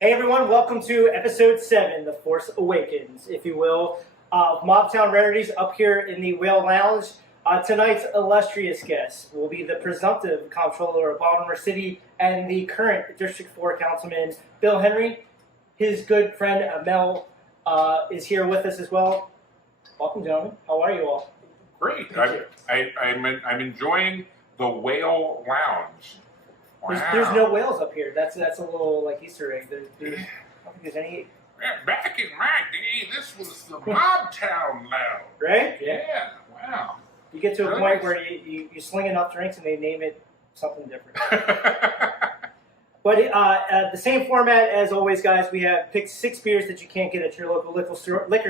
Hey everyone, welcome to episode 7, The Force Awakens, if you will, of Mobtown Rarities up here in the Whale Lounge. Tonight's illustrious guest will be the Presumptive Comptroller of Baltimore City and the current District 4 Councilman Bill Henry. His good friend Mel is here with us as well. Welcome, gentlemen. How are you all? Great. I'm enjoying the Whale Lounge. Wow. There's no whales up here. That's a little like Easter egg. I don't think there's any. Back in my day, this was the Mobtown Lounge. Right? Yeah. Wow. You get to a point where you sling enough drinks and they name it something different. But the same format as always, guys. We have picked 6 beers that you can't get at your local liquor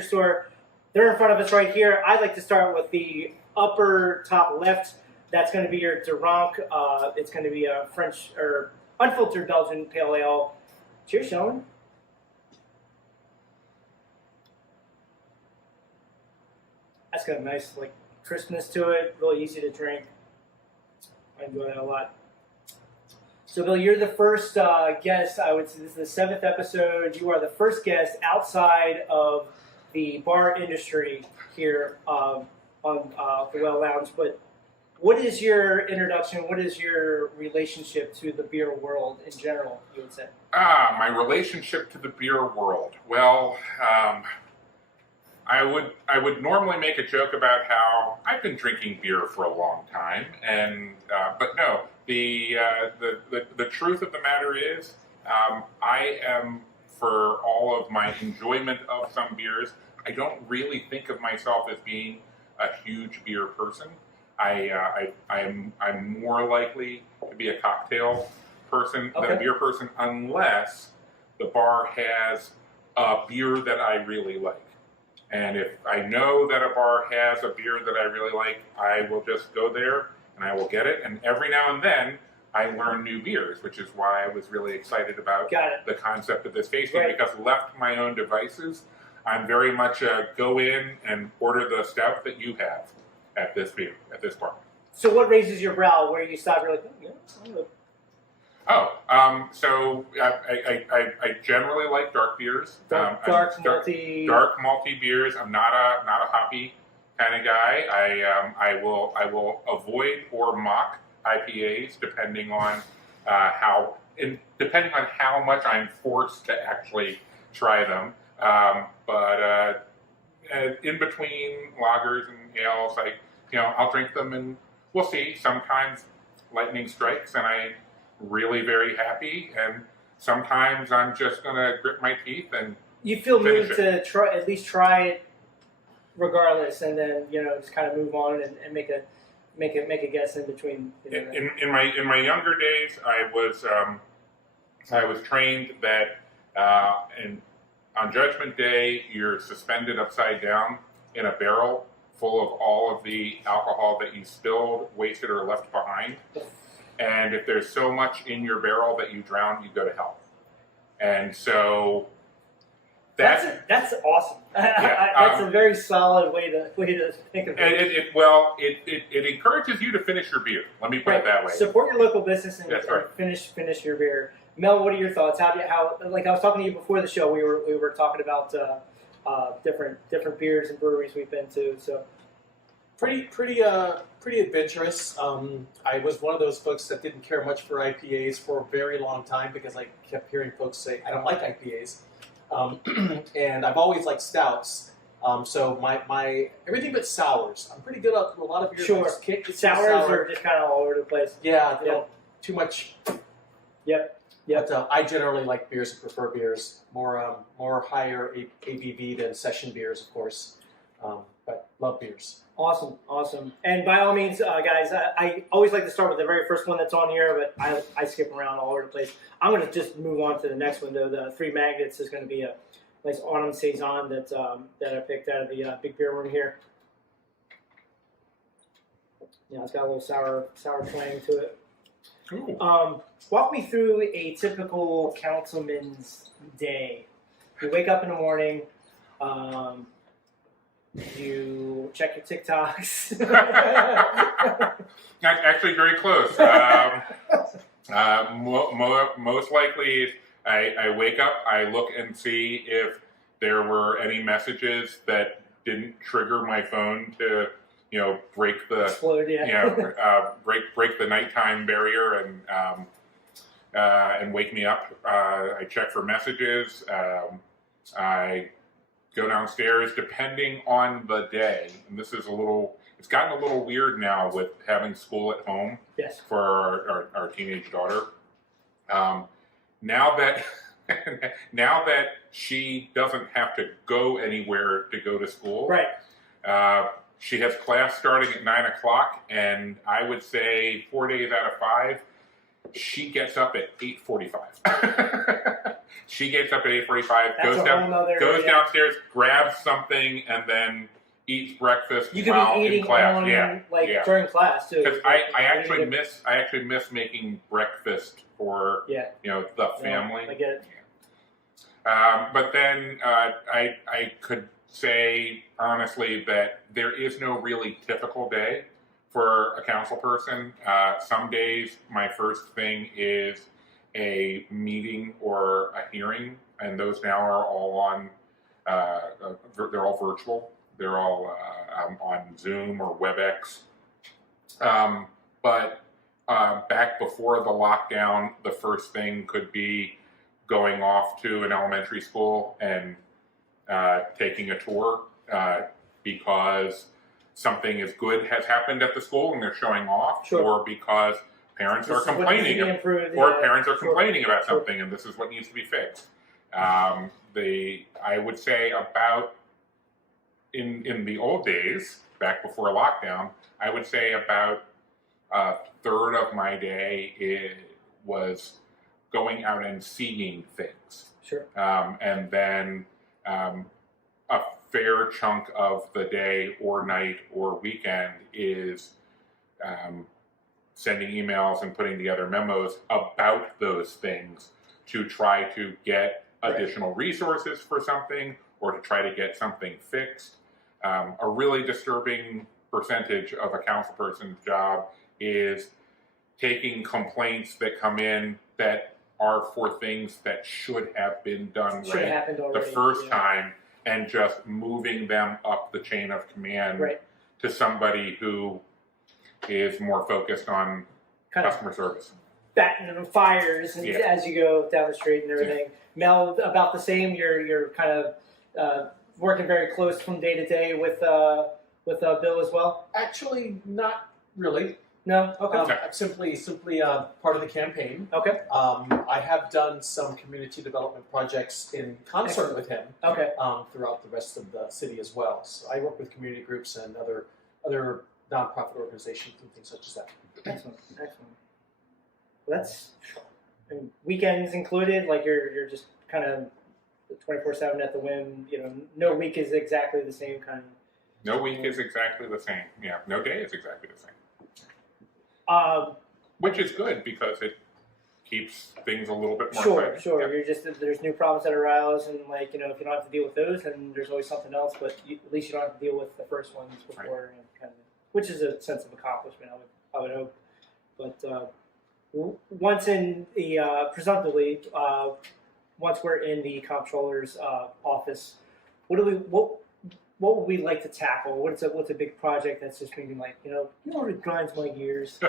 store. They're in front of us right here. I'd like to start with the upper top left. That's going to be your Ranke. It's going to be a French or unfiltered Belgian pale ale. Cheers, gentlemen. That's got a nice crispness to it. Really easy to drink. I enjoy that a lot. So, Bill, you're the first guest. I would say this is the 7th episode. You are the first guest outside of the bar industry here on the Well Lounge. But what is your introduction? What is your relationship to the beer world in general, you would say? My relationship to the beer world. Well, I would normally make a joke about how I've been drinking beer for a long time, and but no, the truth of the matter is, I am, for all of my enjoyment of some beers, I don't really think of myself as being a huge beer person. I'm more likely to be a cocktail person than a beer person, unless the bar has a beer that I really like. And if I know that a bar has a beer that I really like, I will just go there and I will get it. And every now and then, I learn new beers, which is why I was really excited about the concept of this tasting, because left to my own devices, I'm very much a go in and order the stout that you have at this bar. So what raises your brow where you stop? You're like, so I generally like dark beers. Dark malty beers. I'm not a hoppy kind of guy. I will avoid or mock IPAs depending on how much I'm forced to actually try them. But in between lagers and ales, I'll drink them and we'll see. Sometimes lightning strikes and I'm really very happy, and sometimes I'm just gonna grit my teeth and you feel moved to at least try it regardless, and then just kind of move on and make a guess in between. In my younger days, I was trained that on Judgment Day you're suspended upside down in a barrel full of all of the alcohol that you spilled, wasted, or left behind. And if there's so much in your barrel that you drown, you go to hell. And so that's awesome. That's a very solid way to think of it. It encourages you to finish your beer. Let me put it that way. Support your local business and finish your beer. Mel, what are your thoughts? How I was talking to you before the show. We were talking about different beers and breweries we've been to. So pretty adventurous. I was one of those folks that didn't care much for IPAs for a very long time because I kept hearing folks say I don't like IPAs, and I've always liked stouts. So my everything but sours. I'm pretty good at a lot of beers. Sure, sours are just kind of all over the place. Yeah, they don't too much. Yep. But I generally like beers and prefer beers more higher ABV than session beers, of course. But love beers. Awesome. And by all means, guys, I always like to start with the very first one that's on here, but I skip around all over the place. I'm going to just move on to the next one, though. The 3 Magnets is going to be a nice autumn saison that I picked out of the big beer room here. It's got a little sour twang to it. Walk me through a typical councilman's day. You wake up in the morning. You check your TikToks. Actually, very close. Most likely, I wake up, I look and see if there were any messages that didn't trigger my phone to, break the Explode, yeah. break the nighttime barrier and wake me up. I check for messages. I go downstairs, depending on the day. And this is it's gotten a little weird now with having school at home. Yes. For our teenage daughter. Now that she doesn't have to go anywhere to go to school, right? She has class starting at 9 o'clock, and I would say 4 days out of 5, she gets up at 8:45. She gets up at 8:45, goes downstairs, grabs something, and then eats breakfast you could while be eating in class. During class too. Because I actually miss making breakfast for the family. I get it. But then I could say honestly that there is no really typical day for a council person. Some days my first thing is a meeting or a hearing, and those now are all on. They're all virtual. They're all on Zoom or WebEx. But back before the lockdown, the first thing could be going off to an elementary school and taking a tour because something as good has happened at the school and they're showing off, or because parents are complaining, parents are complaining about something and this is what needs to be fixed. I would say about in the old days, back before lockdown, I would say about a third of my day was going out and seeing things. Sure. And then a fair chunk of the day or night or weekend is sending emails and putting together memos about those things to try to get additional resources for something or to try to get something fixed. A really disturbing percentage of a council person's job is taking complaints that come in that are for things that should have been done the first time and just moving them up the chain of command to somebody who is more focused on customer service. Batting the fires and as you go down the street and everything. Mel, about the same. You're kind of working very close from day to day with Bill as well. Actually, not really. No. Okay. I'm simply part of the campaign. Okay. I have done some community development projects in concert with him. Okay. Throughout the rest of the city as well. So I work with community groups and other nonprofit organizations and things such as that. Excellent. Well, that's weekends included. Like you're just kind of 24/7 at the whim. No week is exactly the same kind of. No week is exactly the same. Yeah. No day is exactly the same. Which is good because it keeps things a little bit more exciting. Sure. Yeah. You're just if there's new problems that arise and if you don't have to deal with those, then there's always something else. But at least you don't have to deal with the first ones before, which is a sense of accomplishment. I would hope. But once in the presumptively, once we're in the comptroller's office, what would we like to tackle? What's a big project that's just maybe it grinds my gears?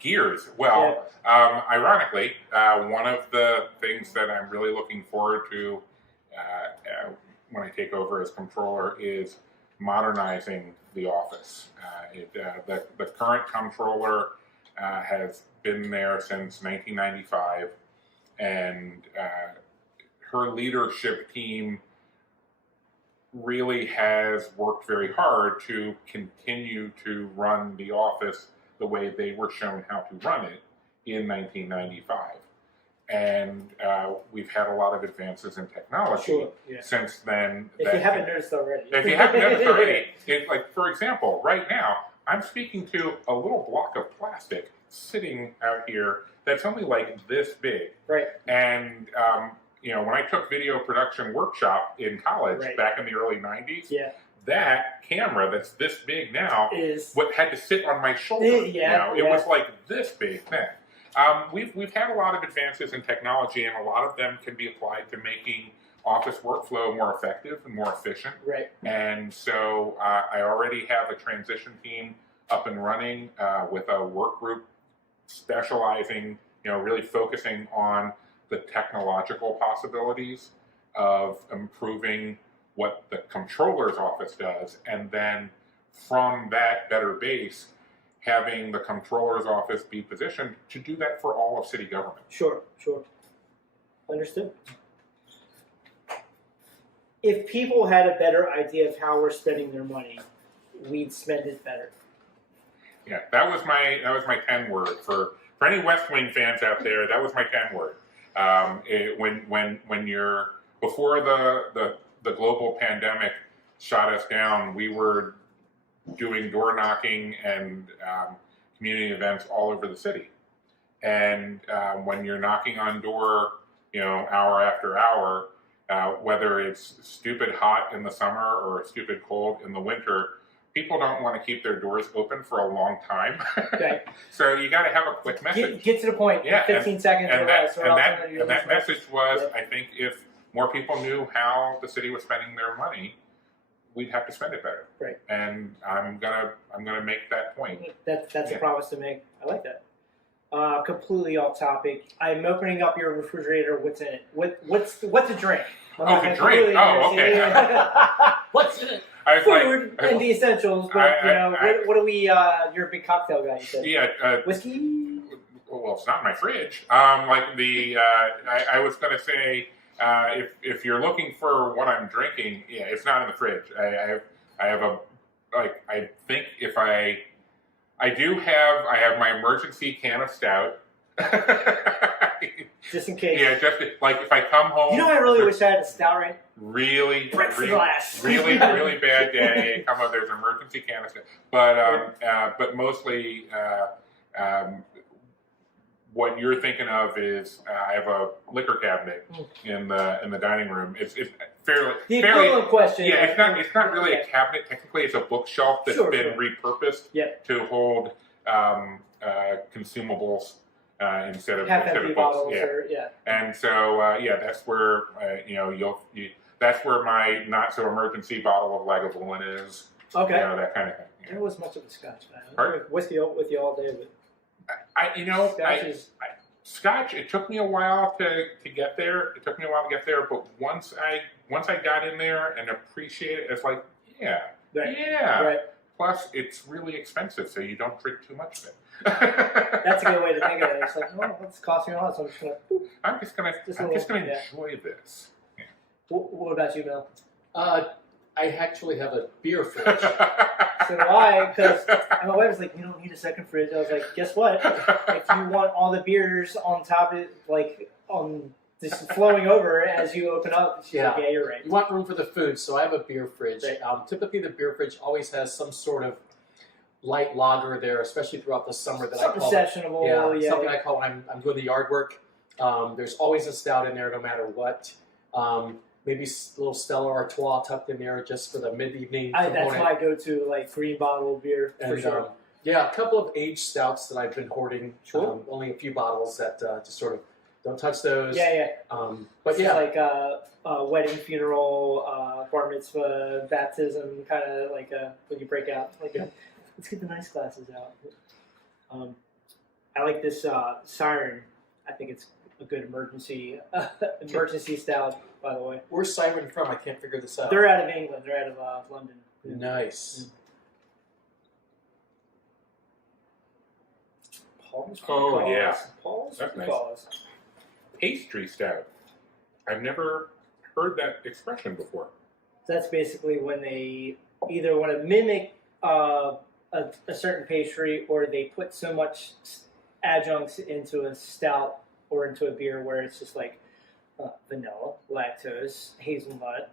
Gears. Well, ironically, one of the things that I'm really looking forward to when I take over as comptroller is modernizing the office. The current comptroller has been there since 1995, and her leadership team really has worked very hard to continue to run the office the way they were shown how to run it in 1995. And we've had a lot of advances in technology since then. If you haven't noticed already. For example, right now, I'm speaking to a little block of plastic sitting out here that's only like this big. Right. And when I took video production workshop in college back in the early 90s, that camera that's this big now had to sit on my shoulder. It was like this big then. We've had a lot of advances in technology, and a lot of them can be applied to making office workflow more effective and more efficient. Right. And so I already have a transition team up and running with a work group specializing, really focusing on the technological possibilities of improving what the comptroller's office does, and then from that better base, having the comptroller's office be positioned to do that for all of city government. Sure. Understood. If people had a better idea of how we're spending their money, we'd spend it better. Yeah, that was my 10 word for any West Wing fans out there. That was my 10 word. When you're before the global pandemic shot us down, we were doing door knocking and community events all over the city. And when you're knocking on door, hour after hour, whether it's stupid hot in the summer or stupid cold in the winter, people don't want to keep their doors open for a long time. Okay. So you got to have a quick message. Get to the point. Yeah, 15 seconds or less. And that message was, Yep. I think if more people knew how the city was spending their money, we'd have to spend it better. Right. And I'm gonna make that point. That's a Yeah. promise to make. I like that. Completely off topic. I'm opening up your refrigerator. What's in it? What's a drink? Oh, the drink. Oh, okay. What's in it? I was Food like, and the essentials, but what do we? You're a big cocktail guy. You said. Yeah. Whiskey. Well, it's not in my fridge. I was gonna say, if you're looking for what I'm drinking, yeah, it's not in the fridge. I have I think if I have my emergency can of stout. Just in case. Yeah, just like if I come home. I really wish I had a stout right. Really Glass. really bad day. Come on, there's an emergency can of stout. But mostly, what you're thinking of is I have a liquor cabinet in the dining room. It's fairly The equivalent question. Yeah, it's not really a cabinet. Technically, it's a bookshelf that's been repurposed to hold consumables instead of empty books. bottles. Yeah. And so that's where that's where my not so emergency bottle of Lagavulin is. Okay. That kind of thing. Yeah. There was much of a Scotch, man. Pardon? With you all day, but Scotch. It took me a while to get there. But once I got in there and appreciated it, it's like, Right. Plus, it's really expensive, so you don't drink too much of it. That's a good way to think of it. It's like, it's costing a lot, so I'm just gonna. I'm just gonna enjoy this. Yeah. What about you, Bill? I actually have a beer fridge. So do I, because my wife was like, "You don't need a second fridge." I was like, "Guess what? If you want all the beers on top of it, just flowing over as you open up," she's like, "Yeah, you're right." You want room for the food, so I have a beer fridge. Right. Typically, the beer fridge always has some sort of light lager there, especially throughout the summer. Something sessionable. Something I call when I'm doing the yard work. There's always a stout in there, no matter what. Maybe a little Stella Artois tucked in there just for the mid-evening component. That's my go-to, green bottle beer for sure. A couple of aged stouts that I've been hoarding. Sure. Only a few bottles that just sort of don't touch those. Yeah. But it's like wedding, funeral, bar mitzvah, baptism, kind of like when you break out. Let's get the nice glasses out. I like this Siren. I think it's a good emergency stout, by the way. Where's Siren from? I can't figure this out. They're out of England. They're out of London. Nice. Paul's That's nice. Paul's. Pastry stout. I've never heard that expression before. That's basically when they either want to mimic a certain pastry, or they put so much adjuncts into a stout or into a beer where it's just like vanilla, lactose, hazelnut,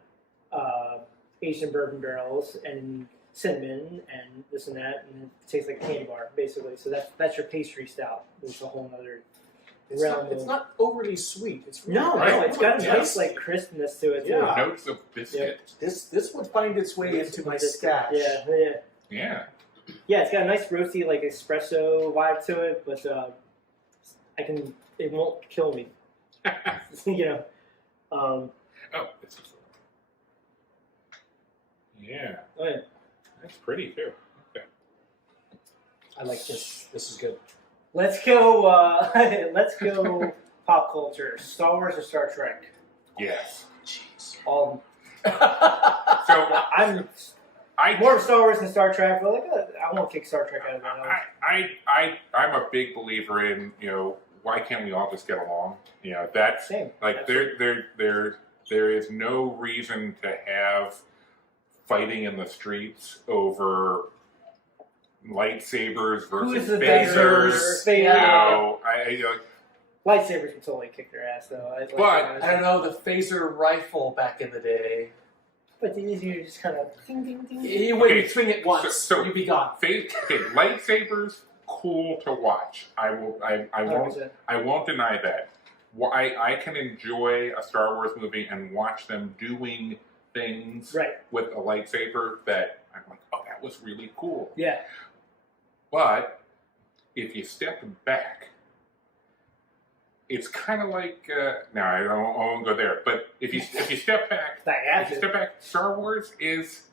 Asian bourbon barrels, and cinnamon, and this and that, and it tastes like a candy bar, basically. So that's your pastry stout. It's a whole other realm. It's not overly sweet. It's really it's got a nice crispness to it. Yeah. Notes of biscuit. This would find its way into my stash. Yeah. Yeah, it's got a nice roasty, espresso vibe to it, but It won't kill me. You know. Oh, this is. Yeah. Oh yeah. That's pretty too. Okay. I like this. This is good. Let's go. Let's go. Pop culture. Star Wars or Star Trek? Yes. Jeez. All. So I'm more of Star Wars than Star Trek, but I won't kick Star Trek out of that. I'm a big believer in, why can't we all just get along? That's Same. like Absolutely. there is no reason to have fighting in the streets over lightsabers Who is versus the better phasers. phaser? Lightsabers can totally kick their ass, though. But- I don't know, the phaser rifle back in the day. But the easier just kind of ding ding ding. You wouldn't swing it once, so- you'd be gone. Lightsabers, cool to watch. I won't 100%. deny that. I can enjoy a Star Wars movie and watch them doing things Right. with a lightsaber that I'm like, oh, that was really cool. Yeah. But if you step back, it's kind of like no, I won't go there. But if you step back, Star Wars is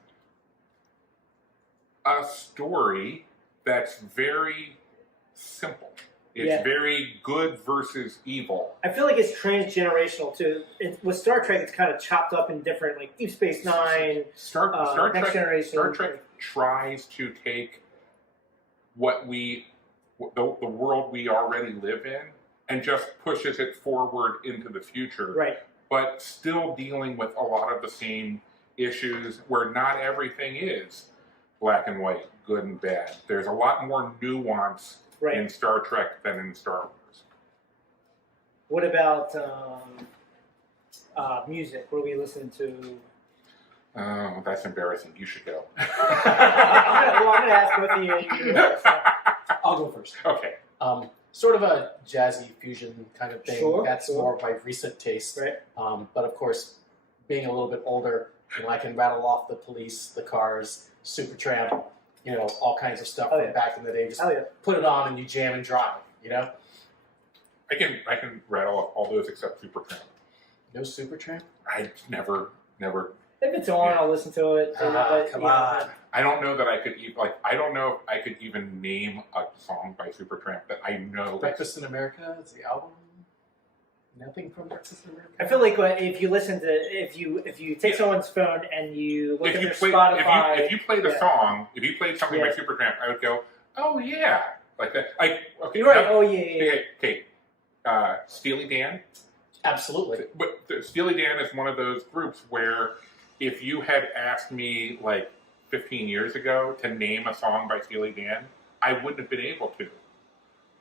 a story that's very simple. It's very good versus evil. I feel like it's transgenerational too. With Star Trek, it's kind of chopped up in different, like Deep Space Nine, Star Next Trek, Generation. Star Trek tries to take the world we already live in and just pushes it forward into the future. Right. But still dealing with a lot of the same issues where not everything is black and white, good and bad. There's a lot more nuance in Star Trek than in Star Wars. What about music? What are we listening to? Oh, that's embarrassing. You should go. I'm going to ask both of you. I'll go first. Okay. Sort of a jazzy fusion kind of thing. Sure, That's more of my recent taste. Right. But of course, being a little bit older, I can rattle off the Police, the Cars, Supertramp, all kinds of stuff from back in the day. Just put it on and you jam and drive. I can rattle off all those except Supertramp. No Supertramp? I never. If it's on, I'll listen to it. Come on. I don't know that I could I don't know if I could even name a song by Supertramp that I know. Breakfast in America is the album. Nothing from Breakfast in America. I feel like if you listen to, if you take someone's phone and you look at their Spotify, if you played a song, if you played something by Supertramp, I would go, oh yeah, like that. Okay, you're right. Oh yeah. Okay, Steely Dan. Absolutely. But Steely Dan is one of those groups where if you had asked me like 15 years ago to name a song by Steely Dan, I wouldn't have been able to.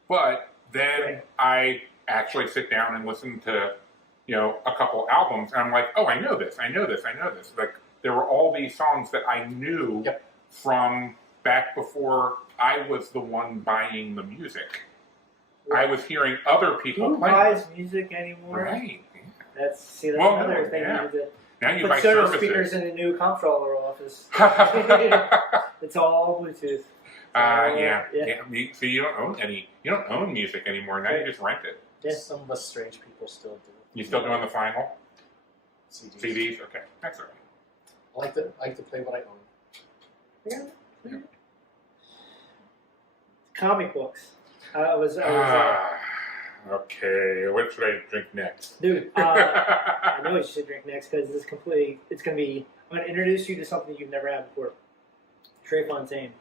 But then I actually sit down and listen to, a couple albums, and I'm like, oh, I know this. Like, there were all these songs that I knew from back before I was the one buying the music. I was hearing other people Who play. buys music anymore? Right. That's another thing. Now you put buy Sonos services. speakers in the new comptroller office. It's all Bluetooth. So you don't own any. You don't own music anymore. Now you just rent it. Yeah, some of us strange people still do. You still doing the vinyl? CDs. Okay, that's all right. I like to play what I own. Yeah. Comic books. Okay, what should I drink next? Dude, I know what you should drink next because I'm going to introduce you to something you've never had before. Trey Fontaine.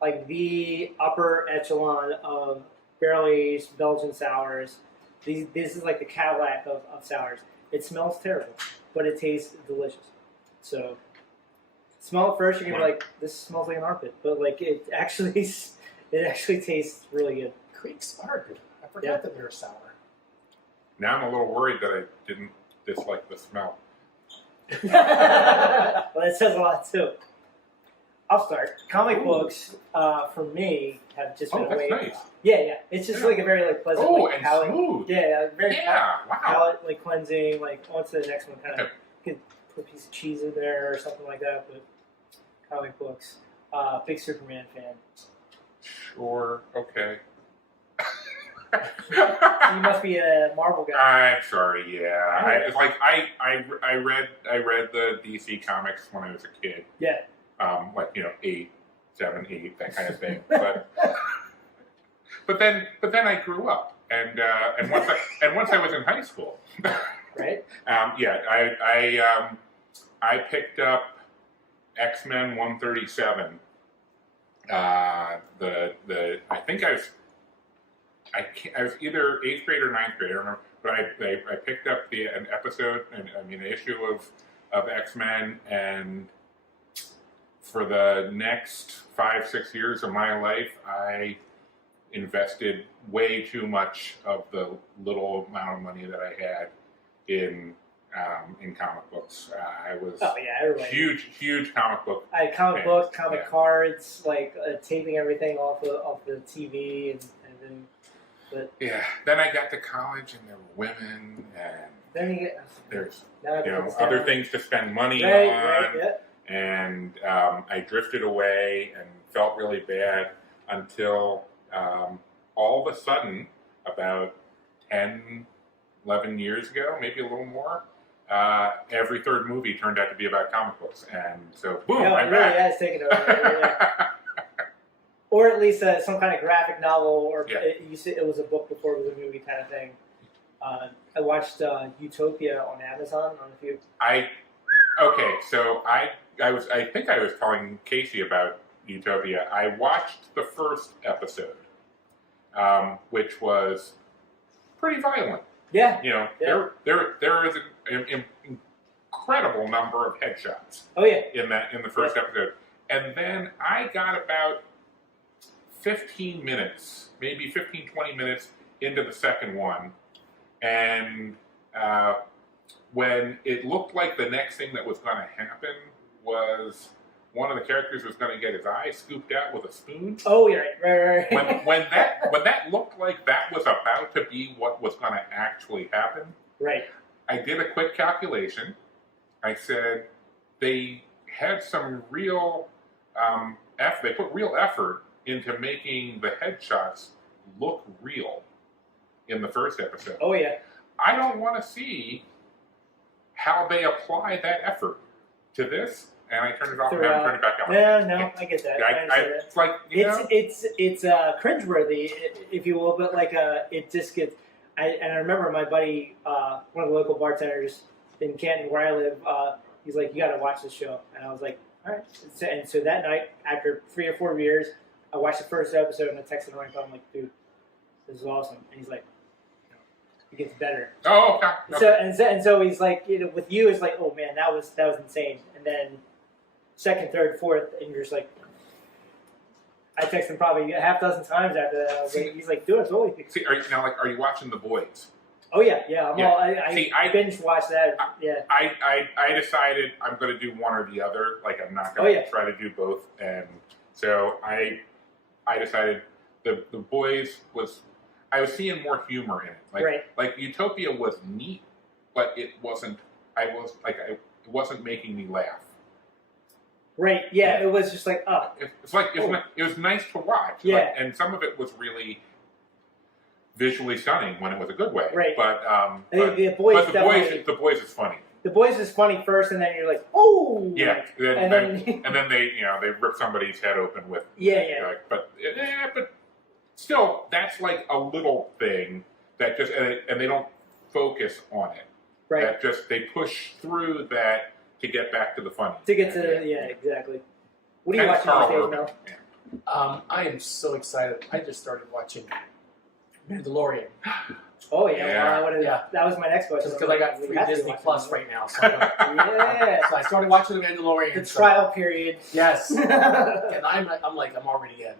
Like the upper echelon of barrel-aged Belgian sours. This is like the Cadillac of sours. It smells terrible, but it tastes delicious. So, smell it first, you're going to be like, this smells like an armpit. But like, it actually tastes really good. Creeks are good. I forgot that they're sour. Now I'm a little worried that I didn't dislike the smell. Well, that says a lot too. I'll start. Comic books, for me, have just been a way. Nice. Yeah. It's just like a very pleasant. And palate. Smooth. Yeah, very wow. palate cleansing. On to the next one. Kind of you could put a piece of cheese in there or something like that. But comic books, big Superman fan. Sure. Okay. You must be a Marvel guy. I'm sorry. Yeah, it's like I read the DC comics when I was a kid. Yeah. Like 8, 7, 8, that kind of thing. But then I grew up, and once I was in high school, Right. I picked up X-Men 137. I think I was either 8th grade or 9th grade. I don't remember, but I picked up an episode, an issue of X-Men, and for the next 5-6 years of my life, I invested way too much of the little amount of money that I had in comic books. I was huge comic book. I had comic books, comic cards, like taping everything off the TV, and then. But then I got to college, and there were women, and then there's other things to spend money on, and I drifted away and felt really bad until all of a sudden, about 10, 11 years ago, maybe a little more, every third movie turned out to be about comic books, and so boom, I'm really back. has taken over. Or at least some kind of graphic novel, or it was a book before it was a movie kind of thing. I watched Utopia on Amazon. I don't know if you. I think I was telling Casey about Utopia. I watched the first episode, which was pretty violent. Yeah. There is an incredible number of headshots. Oh yeah. In the first episode, and then I got about 15 minutes, maybe 15, 20 minutes into the second one, and when it looked like the next thing that was going to happen was one of the characters was going to get his eye scooped out with a spoon. Oh yeah, right. when that looked like that was about to be what was going to actually happen, right. I did a quick calculation. I said they had some real they put real effort into making the headshots look real in the first episode. Oh yeah. I don't want to see how they apply that effort to this, and I turned it off and haven't turned it back on. Yeah, no, I get that. It's like it's cringeworthy, if you will, but like it just gets. I remember my buddy, one of the local bartenders in Canton where I live. He's like, "You got to watch this show," and I was like, "All right." So that night, after 3 or 4 years, I watched the first episode and I texted Ranke. I'm like, "Dude, this is awesome," and he's like, "It gets better." Oh, okay. So he's like, with you, it's like, "Oh man, that was insane," and then second, third, fourth, and you're just like. I texted him probably a half dozen times after that. He's like, "Dude, it's totally." See, are you watching The Boys? Oh yeah. I binge watched that. I decided I'm going to do one or the other. Like I'm not going to try to do both, and so I decided the Boys was. I was seeing more humor in it. Like Utopia was neat, but it wasn't. It wasn't making me laugh. Right. Yeah. It was just like, oh. It was nice to watch. Yeah. And some of it was really visually stunning when it was a good way. Right. But The Boys is funny. The Boys is funny first, and then you're like, oh. Yeah. And then they rip somebody's head open with. Yeah. But still, that's like a little thing that just and they don't focus on it. Right. That just they push through that. To get back to the funny. To get to exactly. What are you watching these days, Mel? I am so excited. I just started watching Mandalorian. Oh yeah. That was my next question. Just because I got free Disney Plus right now. So so I started watching the Mandalorian. The trial period. Yes. And I'm already in.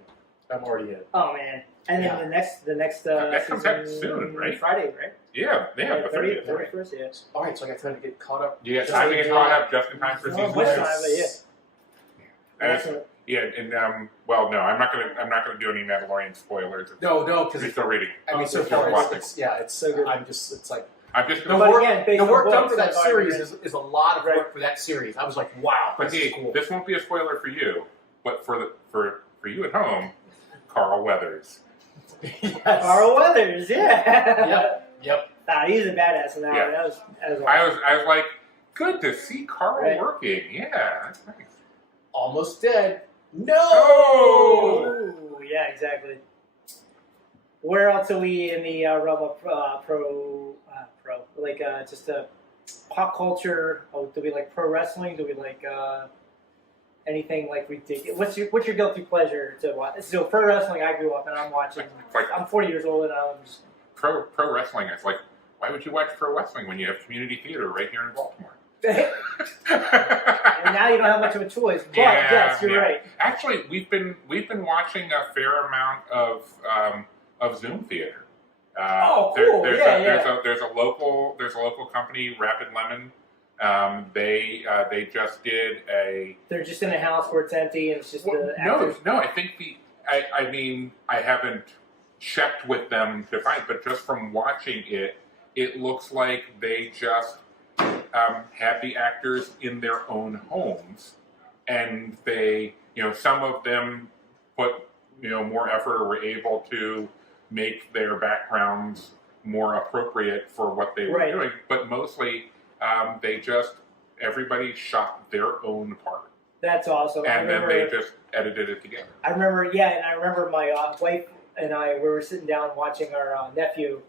Oh man. And then the next that comes out soon, right? Friday, right? Yeah, the 30th. 31st, yeah. All right, so I got time to get caught up. You got time to get caught up just in time for season 6. Well, no, I'm not gonna do any Mandalorian spoilers. No, because you're still reading. I mean, so far it's so good. The work done for that series is a lot of work for that series. I was like, wow, but this is cool. This won't be a spoiler for you, but for you at home, Carl Weathers. Yes. Carl Weathers, yeah. Yep. Nah, he's a badass in that Yeah. one. That was awesome. I was like, good to see Carl Right. working. Yeah, that's nice. Almost dead. No. Oh, yeah, exactly. Where else are we in the realm of pro? Like just pop culture? Oh, do we like pro wrestling? Do we like anything like ridiculous? What's your guilty pleasure to watch? So pro wrestling, I grew up and I'm watching. Like- I'm 40 years old and I'm just. Pro wrestling. It's like, why would you watch pro wrestling when you have community theater right here in Baltimore? And now you don't have much of a choice. But Yeah, yes, you're yeah. right. Actually, we've been watching a fair amount of Zoom theater. Oh, cool. There's a local company, Rapid Lemon. They just did a. They're just in a house where it's empty and it's just Well, the actors. no. I think I mean, I haven't checked with them to find, but just from watching it, it looks like they just have the actors in their own homes, and they, some of them put, more effort or were able to make their backgrounds more appropriate for what they were Right. doing, but mostly everybody shot their own part. That's awesome. And then they just edited it together. I remember, yeah, and I remember my wife and I, we were sitting down watching our nephew.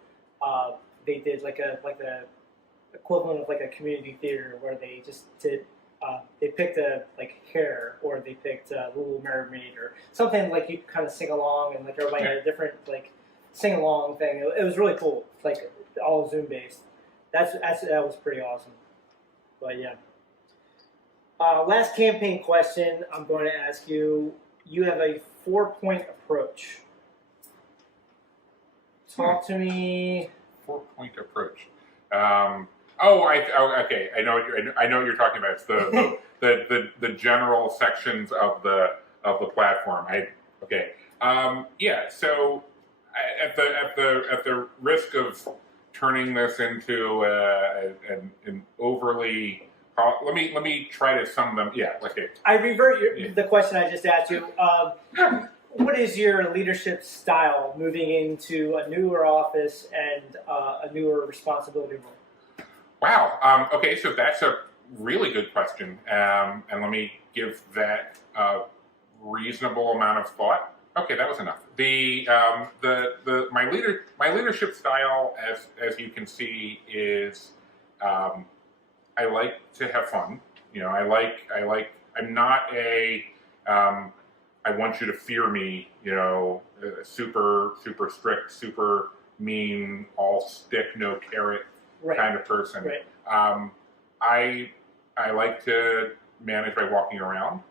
They did like the equivalent of like a community theater where they just did. They picked Hair, or they picked Little Mermaid, or something like you could kind of sing along, and like everybody had a different like sing along thing. It was really cool, like all Zoom based. That was pretty awesome. But yeah. Last campaign question I'm going to ask you. You have a 4-point approach. Talk to me. 4-point approach. Okay. I know what you're talking about. It's the general sections of the platform. So at the risk of turning this into an overly let me try to sum them. Yeah. Okay. I revert the question I just asked you. What is your leadership style moving into a newer office and a newer responsibility role? Wow. Okay, so that's a really good question, and let me give that a reasonable amount of thought. Okay, that was enough. My leadership style, as you can see, is I like to have fun. I'm not a I want you to fear me, super strict, super mean, all stick, no carrot kind of person. Right. I like to manage by walking around,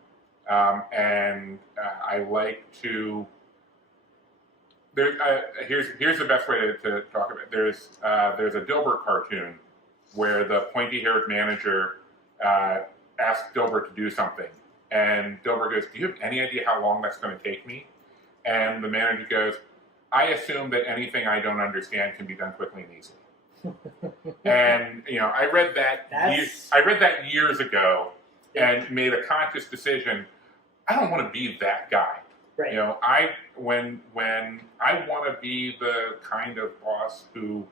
and I like to. Here's the best way to talk about it. There's a Dilbert cartoon where the pointy-haired manager asks Dilbert to do something. And Dilbert goes, "Do you have any idea how long that's going to take me?" And the manager goes, "I assume that anything I don't understand can be done quickly and easily." And I read that years ago and made a conscious decision. I don't want to be that guy. Right. When I want to be the kind of boss who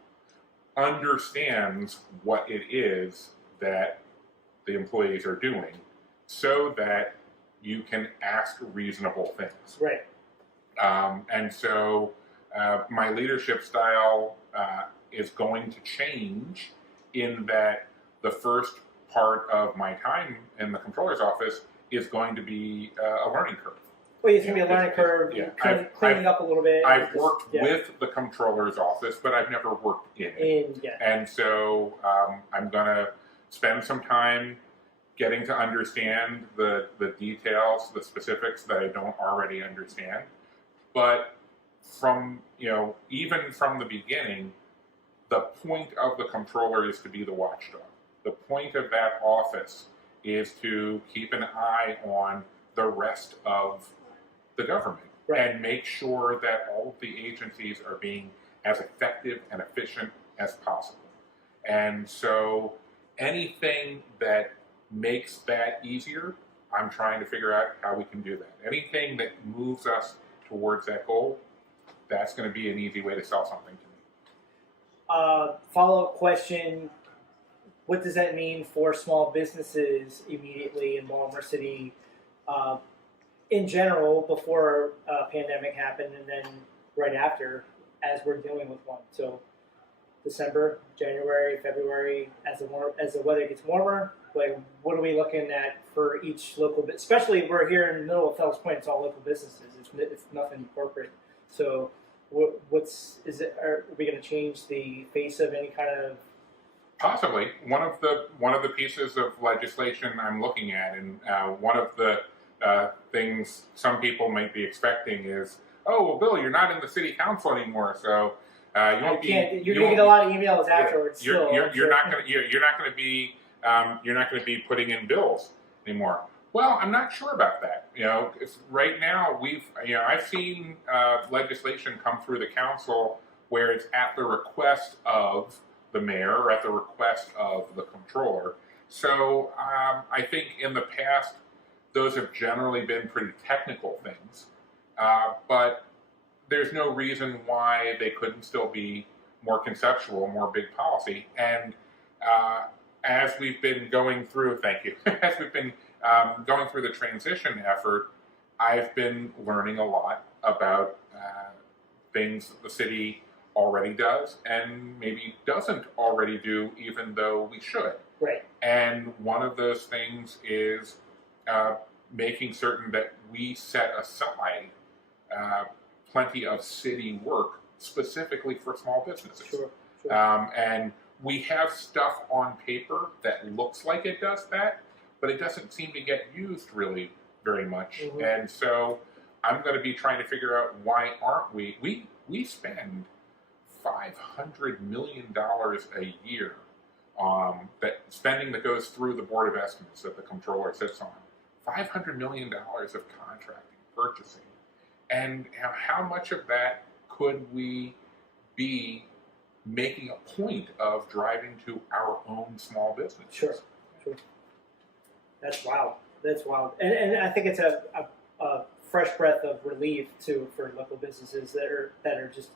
understands what it is that the employees are doing, so that you can ask reasonable things. Right. And so my leadership style is going to change in that the first part of my time in the controller's office is going to be a learning curve. Well, it's going to be a learning curve, Yeah. cleaning up a little bit. I've worked with the controller's office, but I've never worked in it. And so I'm going to spend some time getting to understand the details, the specifics that I don't already understand. But from, even from the beginning, the point of the controller is to be the watchdog. The point of that office is to keep an eye on the rest of the government and make sure that all of the agencies are being as effective and efficient as possible. And so anything that makes that easier, I'm trying to figure out how we can do that. Anything that moves us towards that goal, that's going to be an easy way to sell something to me. Follow-up question. What does that mean for small businesses immediately in Baltimore City in general before pandemic happened and then right after as we're dealing with one? So December, January, February, as the weather gets warmer, like what are we looking at for each local, especially we're here in the middle of Fells Point, it's all local businesses, it's nothing corporate. So are we going to change the face of any kind of? Possibly. One of the pieces of legislation I'm looking at, and one of the things some people might be expecting is, oh, well, Bill, you're not in the city council anymore, so you won't be. You're going to get a lot of emails afterwards. You're not going to be putting in bills anymore. Well, I'm not sure about that. Right now I've seen legislation come through the council where it's at the request of the mayor or at the request of the comptroller. So I think in the past, those have generally been pretty technical things, but there's no reason why they couldn't still be more conceptual, more big policy. And as we've been going through, as we've been going through the transition effort, I've been learning a lot about things that the city already does and maybe doesn't already do, even though we should. Right. And one of those things is making certain that we set aside plenty of city work specifically for small businesses. Sure. And we have stuff on paper that looks like it does that, but it doesn't seem to get used really very much. Mm-hmm. And so I'm going to be trying to figure out why aren't we spend $500 million a year that spending that goes through the Board of Estimates that the comptroller sits on. $500 million of contracting, purchasing. And how much of that could we be making a point of driving to our own small businesses? Sure. That's wild. And I think it's a fresh breath of relief too for local businesses that are just,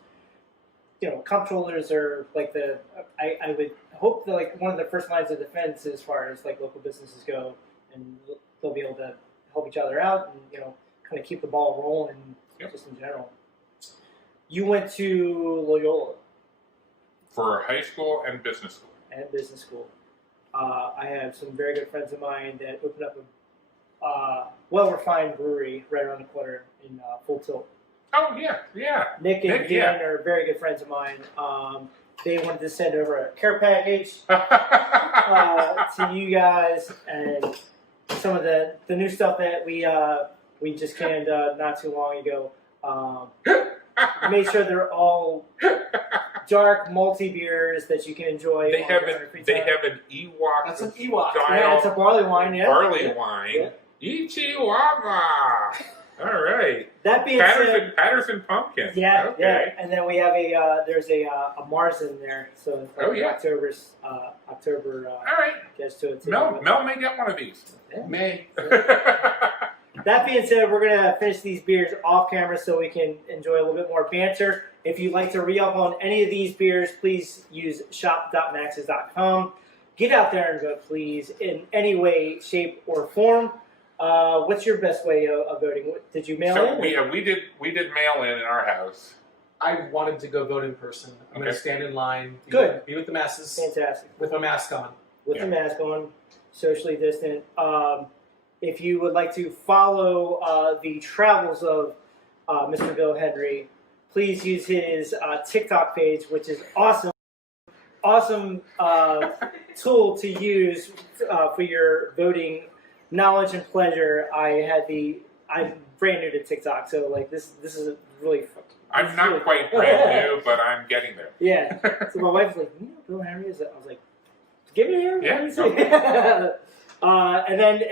comptrollers are like I would hope that like one of the first lines of defense as far as like local businesses go, and they'll be able to help each other out and kind of keep the ball rolling. Yep. Just in general. You went to Loyola for high school and business school. I have some very good friends of mine that opened up a well-refined brewery right around the corner in Full Tilt. Oh, yeah. Nick and Dan are very good friends of mine. They wanted to send over a care package to you guys and some of the new stuff that we just canned not too long ago. Made sure they're all dark multi beers that you can enjoy. They have an Ewok. That's an Ewok. Yeah, it's a barley wine. Yeah, wine. Ichiwama. All right. That being said, Patterson pumpkin. Yeah, okay. Yeah. And then we have there's a Mars in there, so it's like October. All right. Gets to it too. Mel may get one of these. Yeah. May. That being said, we're going to finish these beers off camera so we can enjoy a little bit more banter. If you'd like to re-up on any of these beers, please use shop.maxes.com. Get out there and vote, please, in any way, shape, or form. What's your best way of voting? Did you mail in? We did mail in our house. I wanted to go vote in person. I'm going to stand in line. Be with the masses. Fantastic. With my mask on. With the mask on, socially distant. If you would like to follow the travels of Mr. Bill Henry, please use his TikTok page, which is awesome tool to use for your voting knowledge and pleasure. I'm brand new to TikTok, so like this is really fun. I'm not quite brand new, but I'm getting there. Yeah. So my wife's like, Bill Henry is. I was like, give me here. Yeah. And then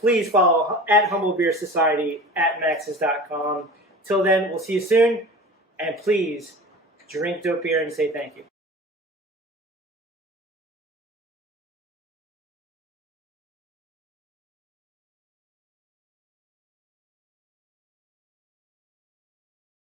please follow at Humble Beer Society at maxes.com. Till then, we'll see you soon. And please drink dope beer and say thank you.